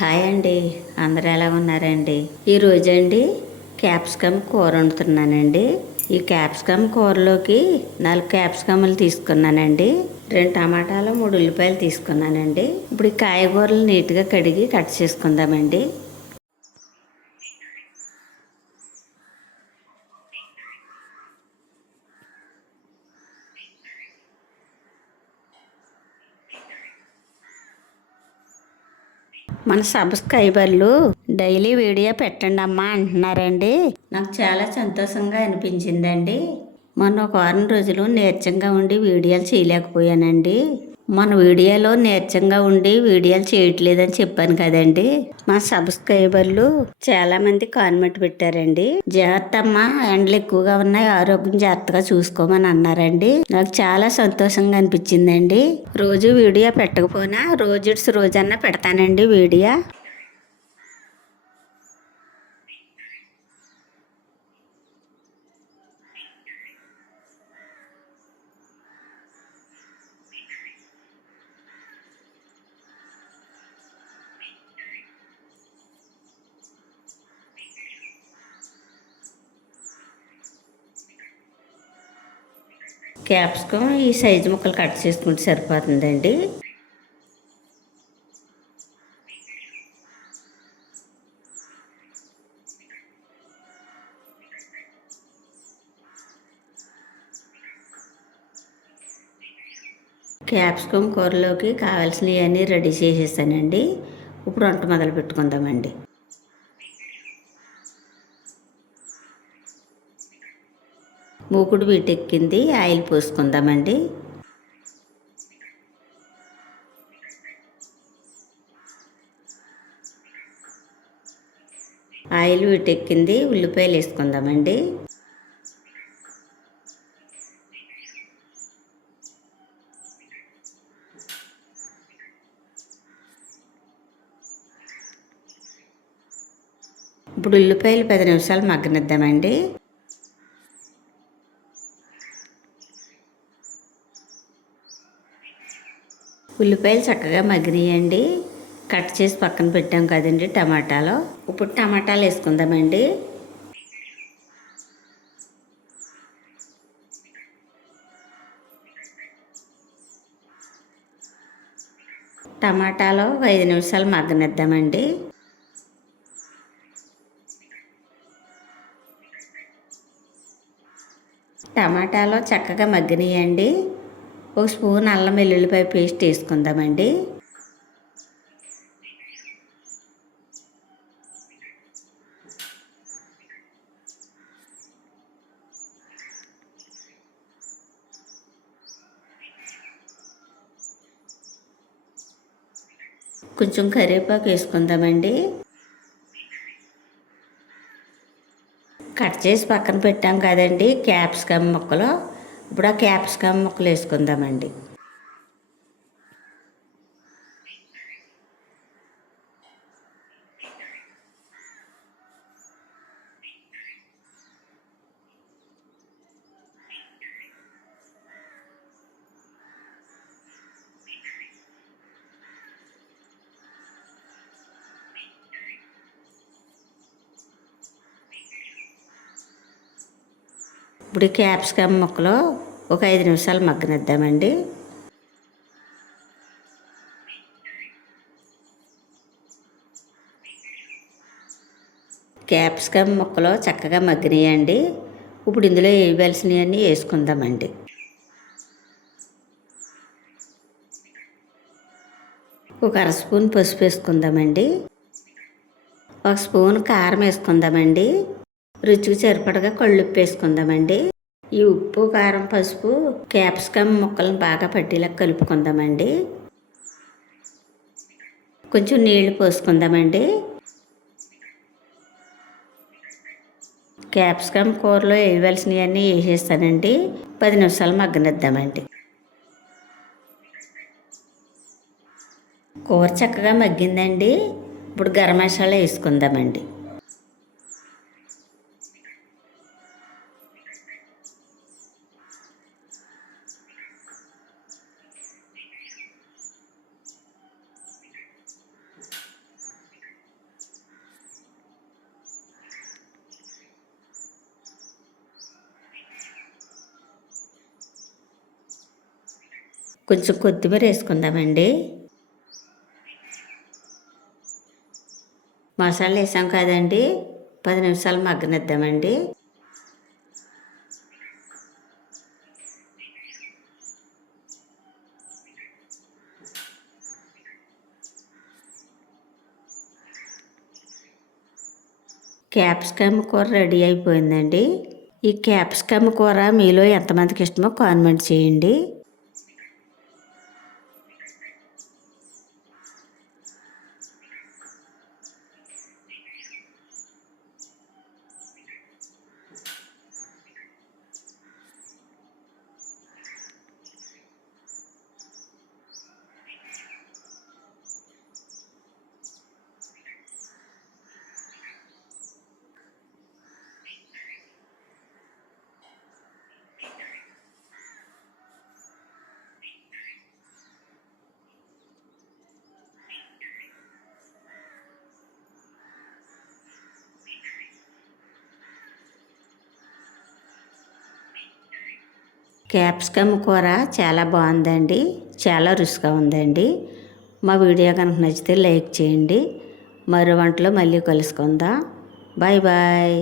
Hi అండి. అందరూ ఎలా ఉన్నారండి? ఈరోజండి క్యాప్సికమ్ కూర వండుతున్నానండి. ఈ క్యాప్సికమ్ కూరలోకి 4 క్యాప్సికమ్లు తీసుకున్నానండి. 2 టమాటాలు, 3 ఉల్లిపాయలు తీసుకున్నానండి. ఇప్పుడు ఈ కాయగూరలు నీట్గా కడిగి కట్ చేసుకుందామండి. మన సబ్స్క్రైబర్లు డైలీ వీడియో పెట్టండి అమ్మా అంటున్నారండి. నాకు చాలా సంతోషంగా అనిపించిందండి. మొన్న ఒక వారం రోజులు నీరసంగా ఉండి వీడియోలు చేయలేకపోయానండి. మన వీడియోలో నీరసంగా ఉండి వీడియోలు చేయట్లేదని చెప్పాను కదండి. మా సబ్స్క్రైబర్లు చాలా మంది కామెంట్ పెట్టారండి. జాగ్రత్త అమ్మా, ఎండలు ఎక్కువగా ఉన్నాయి, ఆరోగ్యం జాగ్రత్తగా చూసుకోమని అన్నారండి. నాకు చాలా సంతోషంగా అనిపించిందండి. రోజు వీడియో పెట్టకపోయినా రోజన్నా పెడతానండి వీడియో. క్యాప్సికమ్ ఈ సైజు ముక్కలు కట్ చేసుకుంటే సరిపోతుందండి. క్యాప్సికమ్ కూరలోకి కావాల్సినవి అన్నీ రెడీ చేసేసానండి. ఇప్పుడు వంట మొదలు పెట్టుకుందామండి. మూకుడు వీటెక్కింది, ఆయిల్ పోసుకుందామండి. ఆయిల్ వీటెక్కింది, ఉల్లిపాయలు వేసుకుందామండి. ఇప్పుడు ఉల్లిపాయలు 10 నిమిషాలు మగ్గనిద్దామండి. ఉల్లిపాయలు చక్కగా మగ్గినాయండి. కట్ చేసి పక్కన పెట్టాం కదండి టమాటాలు. ఇప్పుడు టమాటాలు వేసుకుందామండి. టమాటాలు 5 నిమిషాలు మగ్గనిద్దామండి. టమాటాలు చక్కగా మగ్గినాయండి. 1 స్పూన్ అల్లం వెల్లుల్లిపాయ పేస్ట్ వేసుకుందామండి. కొంచెం కరివేపాకు వేసుకుందామండి. కట్ చేసి పక్కన పెట్టాం కదండి క్యాప్సికమ్ ముక్కలు. ఇప్పుడు ఆ క్యాప్సికమ్ ముక్కలు వేసుకుందామండి. ఇప్పుడు క్యాప్సికమ్ ముక్కలు ఒక 5 నిమిషాలు మగ్గనిద్దామండి. క్యాప్సికమ్ ముక్కలు చక్కగా మగ్గినాయండి. ఇప్పుడు ఇందులో వేయవలసినవన్నీ వేసుకుందామండి. ఒక 1/2 స్పూన్ పసుపు వేసుకుందామండి. 1 స్పూన్ కారం వేసుకుందామండి. రుచికి సరిపడగా కళ్ళుప్పు వేసుకుందామండి. ఈ ఉప్పు, కారం, పసుపు క్యాప్సికమ్ ముక్కలను బాగా పట్టేలా కలుపుకుందామండి. కొంచెం నీళ్లు పోసుకుందామండి. క్యాప్సికమ్ కూరలో వేయవలసినవన్నీ వేసేస్తానండి. 10 నిమిషాలు మగ్గనిద్దామండి. కూర చక్కగా మగ్గిందండి. ఇప్పుడు గరం మసాలా వేసుకుందామండి. కొంచెం కొత్తిమీర వేసుకుందామండి. మసాలా వేసాం కదండి, 10 నిమిషాలు మగ్గనిద్దామండి. క్యాప్సికమ్ కూర రెడీ అయిపోయిందండి. ఈ క్యాప్సికమ్ కూర మీలో ఎంతమందికి ఇష్టమో కామెంట్ చేయండి. క్యాప్సికమ్ కూర చాలా బాగుందండి, చాలా రుచిగా ఉందండి. మా వీడియో కనుక నచ్చితే లైక్ చేయండి. మరో వంటలో మళ్ళీ కలుసుకుందాం. Bye bye.